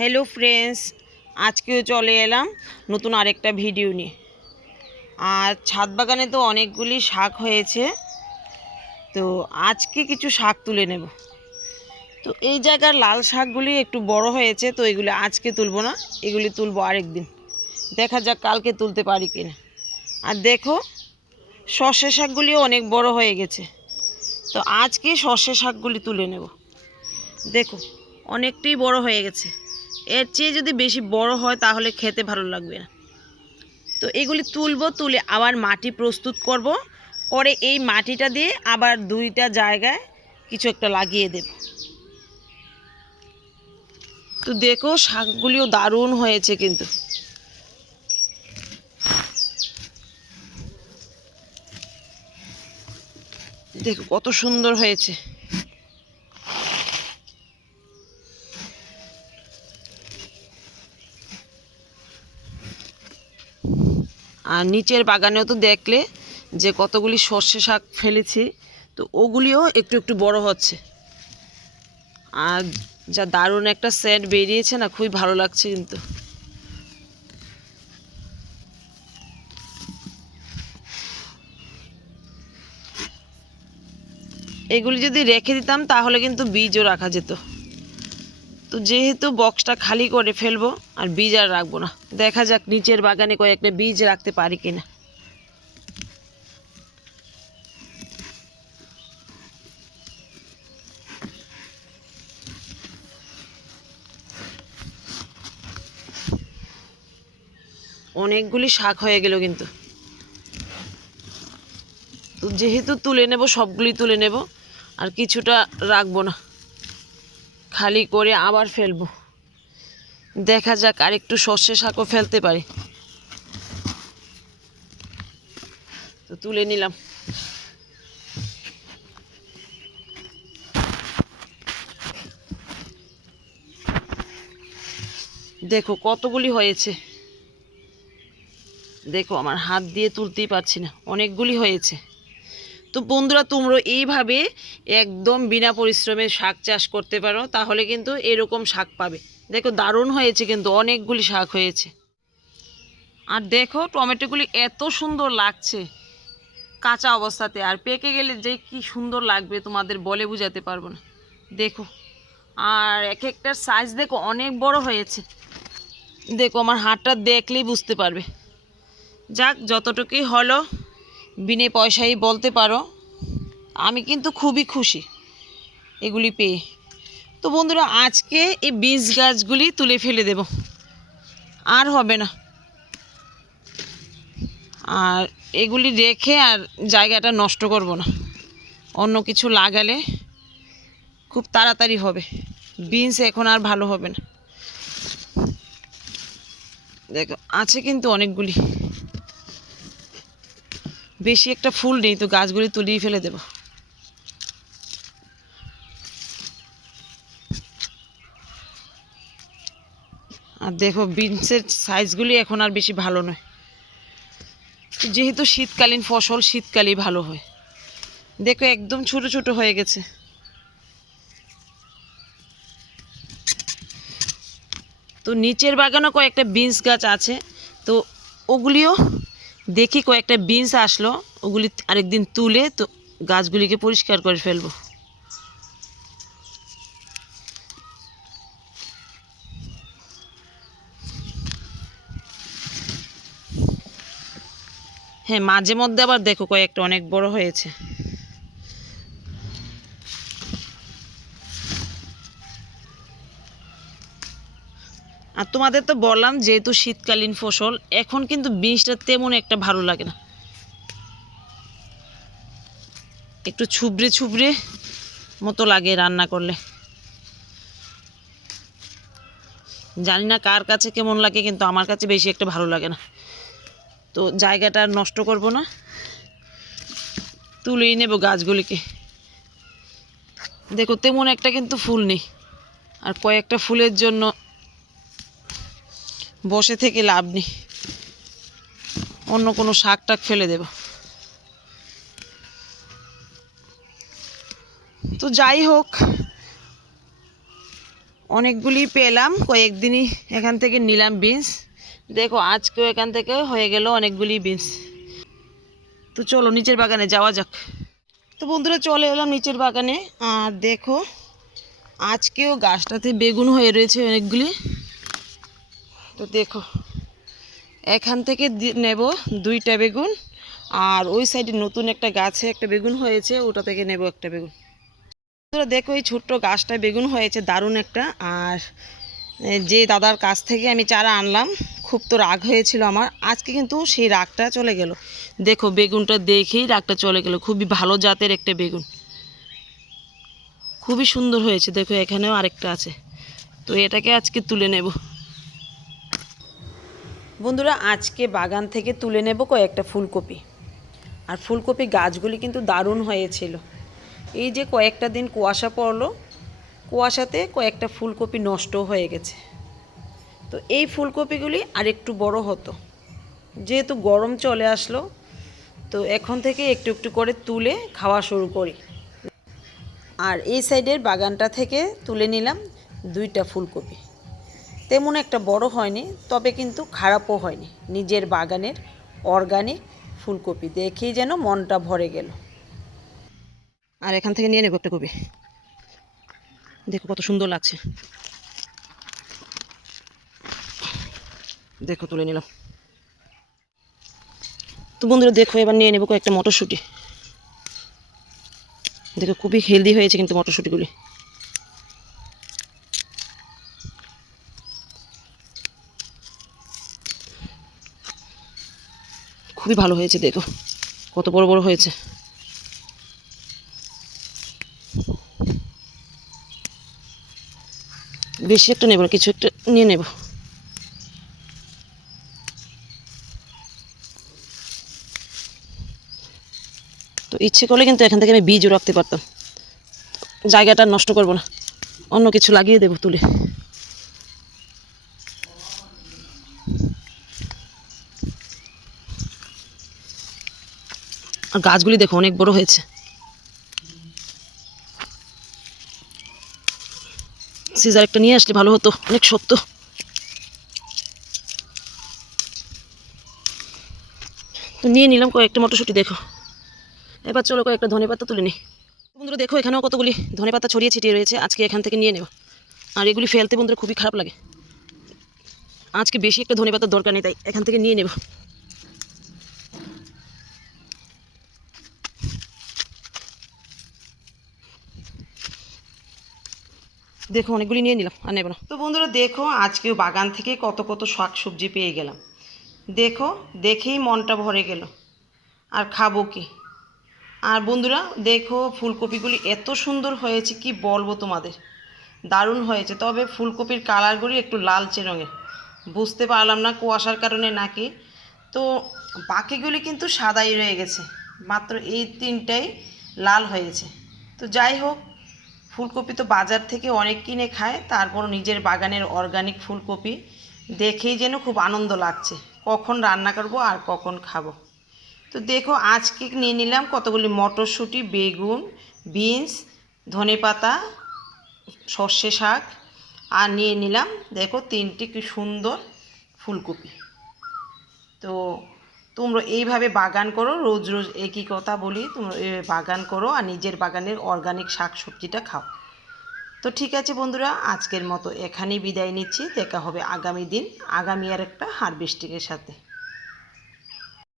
Hello friends, আজকেও চলে এলাম নতুন আরেকটা ভিডিও নিয়ে। আর ছাদ বাগানে তো অনেকগুলি শাক হয়েছে, তো আজকে কিছু শাক তুলে নেব। তো এই জায়গার লাল শাকগুলি একটু বড় হয়েছে, তো এগুলি আজকে তুলবো না, এগুলি তুলবো আরেক দিন দেখা যাক কালকে তুলতে পারি কিনা। আর দেখো, সর্ষে শাকগুলিও অনেক বড় হয়ে গেছে। তো আজকে সর্ষে শাকগুলি তুলে নেব। দেখো, অনেকটাই বড় হয়ে গেছে। এর চেয়ে যদি বেশি বড় হয়, তাহলে খেতে ভালো লাগবে না। তো এগুলি তুলবো, তুলে আবার মাটি প্রস্তুত করব। করে এই মাটিটা দিয়ে আবার দুইটা জায়গায় কিছু একটা লাগিয়ে দেব। তো দেখো, শাকগুলিও দারুণ হয়েছে কিন্তু। দেখো, কত সুন্দর হয়েছে। আর নিচের বাগানেও তো দেখলে যে কতগুলি সর্ষে শাক ফেলেছি, তো ওগুলিও একটু একটু বড় হচ্ছে। আর যা দারুণ একটা সেন্ট বেরিয়েছে না, খুবই ভালো লাগছে কিন্তু। এগুলি যদি রেখে দিতাম, তাহলে কিন্তু বীজও রাখা যেত। তো যেহেতু বক্সটা খালি করে ফেলব আর বীজ আর রাখব না, দেখা যাক নিচের বাগানে কয়েকটা বীজ রাখতে পারি কিনা। অনেকগুলি শাক হয়ে গেল কিন্তু। তো যেহেতু তুলে নেব, সবগুলি তুলে নেব, আর কিছুটা রাখব না। খালি করে আবার ফেলব। দেখা যাক আর একটু সর্ষে শাকও ফেলতে পারি। তো তুলে নিলাম। দেখো কতগুলি হয়েছে। দেখো আমার হাত দিয়ে তুলতেই পারছি না। অনেকগুলি হয়েছে। তো বন্ধুরা, তোমরা এইভাবে একদম বিনা পরিশ্রমে শাক চাষ করতে পারো, তাহলে কিন্তু এরকম শাক পাবে। দেখো, দারুণ হয়েছে কিন্তু, অনেকগুলি শাক হয়েছে। আর দেখো, টমেটোগুলি এত সুন্দর লাগছে কাঁচা অবস্থাতে, আর পেকে গেলে যে কি সুন্দর লাগবে তোমাদের বলে বোঝাতে পারব না। দেখো, আর এক একটার সাইজ দেখো, অনেক বড় হয়েছে। দেখো, আমার হাতটা দেখলেই বুঝতে পারবে। যাক, যতটুকুই হলো বিনে পয়সাই বলতে পারো, আমি কিন্তু খুবই খুশি এগুলি পেয়ে। তো বন্ধুরা, আজকে এই বীজ গাছগুলি তুলে ফেলে দেব। আর হবে না। আর এগুলি রেখে আর জায়গাটা নষ্ট করব না। অন্য কিছু লাগালে খুব তাড়াতাড়ি হবে। বিনস এখন আর ভালো হবে না। দেখো, আছে কিন্তু অনেকগুলি। বেশি একটা ফুল নেই, তো গাছগুলি তুলিয়ে ফেলে দেব। আর দেখো, বিনসের সাইজগুলি এখন আর বেশি ভালো নয়। যেহেতু শীতকালীন ফসল, শীতকালেই ভালো হয়। দেখো, একদম ছোট ছোট হয়ে গেছে। তো নিচের বাগানও কয়েকটা বিনস গাছ আছে। তো ওগুলিও দেখি কয়েকটা বিনস আসলো, ওগুলি আরেকদিন তুলে তো গাছগুলিকে পরিষ্কার করে ফেলব। হ্যাঁ মাঝে মধ্যে আবার দেখো কয়েকটা অনেক বড় হয়েছে। আর তোমাদের তো বললাম, যেহেতু শীতকালীন ফসল, এখন কিন্তু বীজটা তেমন একটা ভালো লাগে না। একটু ছুবড়ে ছুবড়ে মতো লাগে রান্না করলে। জানি না কার কাছে কেমন লাগে, কিন্তু আমার কাছে বেশি একটা ভালো লাগে না। তো জায়গাটা নষ্ট করব না। তুলেই নেব গাছগুলিকে। দেখো, তেমন একটা কিন্তু ফুল নেই। আর কয়েকটা ফুলের জন্য বসে থেকে লাভ নেই। অন্য কোনো শাক টাক ফেলে দেব। তো যাই হোক, অনেকগুলি পেলাম, কয়েকদিনই এখান থেকে নিলাম বিনস। দেখো, আজকেও এখান থেকে হয়ে গেল অনেকগুলি বিনস। তো চলো, নিচের বাগানে যাওয়া যাক। তো বন্ধুরা, চলে এলাম নিচের বাগানে। আর দেখো, আজকেও গাছটাতে বেগুন হয়ে রয়েছে অনেকগুলি। তো দেখো, এখান থেকে নেব দুইটা বেগুন, আর ওই সাইডে নতুন একটা গাছে একটা বেগুন হয়েছে, ওটা থেকে নেব একটা বেগুন। বন্ধুরা, দেখো এই ছোট্ট গাছটা বেগুন হয়েছে, দারুণ একটা। আর যে দাদার কাছ থেকে আমি চারা আনলাম, খুব তো রাগ হয়েছিল আমার। আজকে কিন্তু সেই রাগটা চলে গেল। দেখো, বেগুনটা দেখেই রাগটা চলে গেল। খুবই ভালো জাতের একটা বেগুন। খুবই সুন্দর হয়েছে। দেখো, এখানেও আরেকটা আছে। তো এটাকে আজকে তুলে নেব। বন্ধুরা, আজকে বাগান থেকে তুলে নেব কয়েকটা ফুলকপি। আর ফুলকপি গাছগুলি কিন্তু দারুণ হয়েছিল। এই যে কয়েকটা দিন কুয়াশা পড়ল, কুয়াশাতে কয়েকটা ফুলকপি নষ্ট হয়ে গেছে। তো এই ফুলকপিগুলি আর একটু বড় হতো। যেহেতু গরম চলে আসলো, তো এখন থেকে একটু একটু করে তুলে খাওয়া শুরু করি। আর এই সাইডের বাগানটা থেকে তুলে নিলাম দুইটা ফুলকপি। তেমন একটা বড় হয়নি, তবে কিন্তু খারাপও হয়নি। নিজের বাগানের অর্গানিক ফুলকপি দেখেই যেন মনটা ভরে গেল। আর এখান থেকে নিয়ে নেব একটা কপি। দেখো কত সুন্দর লাগছে। দেখো, তুলে নিলাম। তো বন্ধুরা, দেখো, এবার নিয়ে নেব কয়েকটা মটরশুঁটি। দেখো, খুবই হেলদি হয়েছে কিন্তু মটরশুঁটিগুলি। খুবই ভালো হয়েছে, দেখো। কত বড় বড় হয়েছে। বেশি একটা নেব না, কিছু একটা নিয়ে নেব। তো ইচ্ছে করলে কিন্তু এখান থেকে আমি বীজও রাখতে পারতাম। জায়গাটা নষ্ট করব না, অন্য কিছু লাগিয়ে দেবো তুলে। আর গাছগুলি দেখো, অনেক বড় হয়েছে। সিজার একটা নিয়ে আসলে ভালো হতো, অনেক শক্ত। তো নিয়ে নিলাম কয়েকটা মটরশুঁটি, দেখো। এবার চলো কয়েকটা ধনে পাতা তুলে নিই। বন্ধুরা, দেখো এখানেও কতগুলি ধনে পাতা ছড়িয়ে ছিটিয়ে রয়েছে, আজকে এখান থেকে নিয়ে নেব। আর এগুলি ফেলতে বন্ধুরা খুবই খারাপ লাগে। আজকে বেশি একটা ধনে পাতার দরকার নেই, তাই এখান থেকে নিয়ে নেব। দেখো, অনেকগুলি নিয়ে নিলাম, আর নেব না। তো বন্ধুরা, দেখো, আজকেও বাগান থেকে কত কত শাক সবজি পেয়ে গেলাম। দেখো, দেখেই মনটা ভরে গেল। আর খাব কি? আর বন্ধুরা, দেখো, ফুলকপিগুলি এত সুন্দর হয়েছে, কি বলব তোমাদের? দারুণ হয়েছে। তবে ফুলকপির কালারগুলি একটু লালচে রঙের। বুঝতে পারলাম না কুয়াশার কারণে নাকি। তো বাকিগুলি কিন্তু সাদাই রয়ে গেছে। মাত্র এই তিনটাই লাল হয়েছে। তো যাই হোক ফুলকপি তো বাজার থেকে অনেক কিনে খায় তারপর নিজের বাগানের অর্গানিক ফুলকপি দেখেই যেন খুব আনন্দ লাগছে, কখন রান্না করব আর কখন খাব। তো দেখো, আজকে নিয়ে নিলাম কতগুলি মটরশুঁটি, বেগুন, বিনস ধনেপাতা সর্ষে শাক, আর নিয়ে নিলাম দেখো তিনটি কি সুন্দর ফুলকপি। তো তোমরা এইভাবে বাগান করো, রোজ রোজ একই কথা বলি, তোমরা বাগান করো আর নিজের বাগানের অর্গানিক শাক সবজিটা খাও। তো ঠিক আছে বন্ধুরা, আজকের মতো এখানেই বিদায় নিচ্ছি, দেখা হবে আগামী দিন, আগামী আর একটা হারভেস্টিংয়ের সাথে।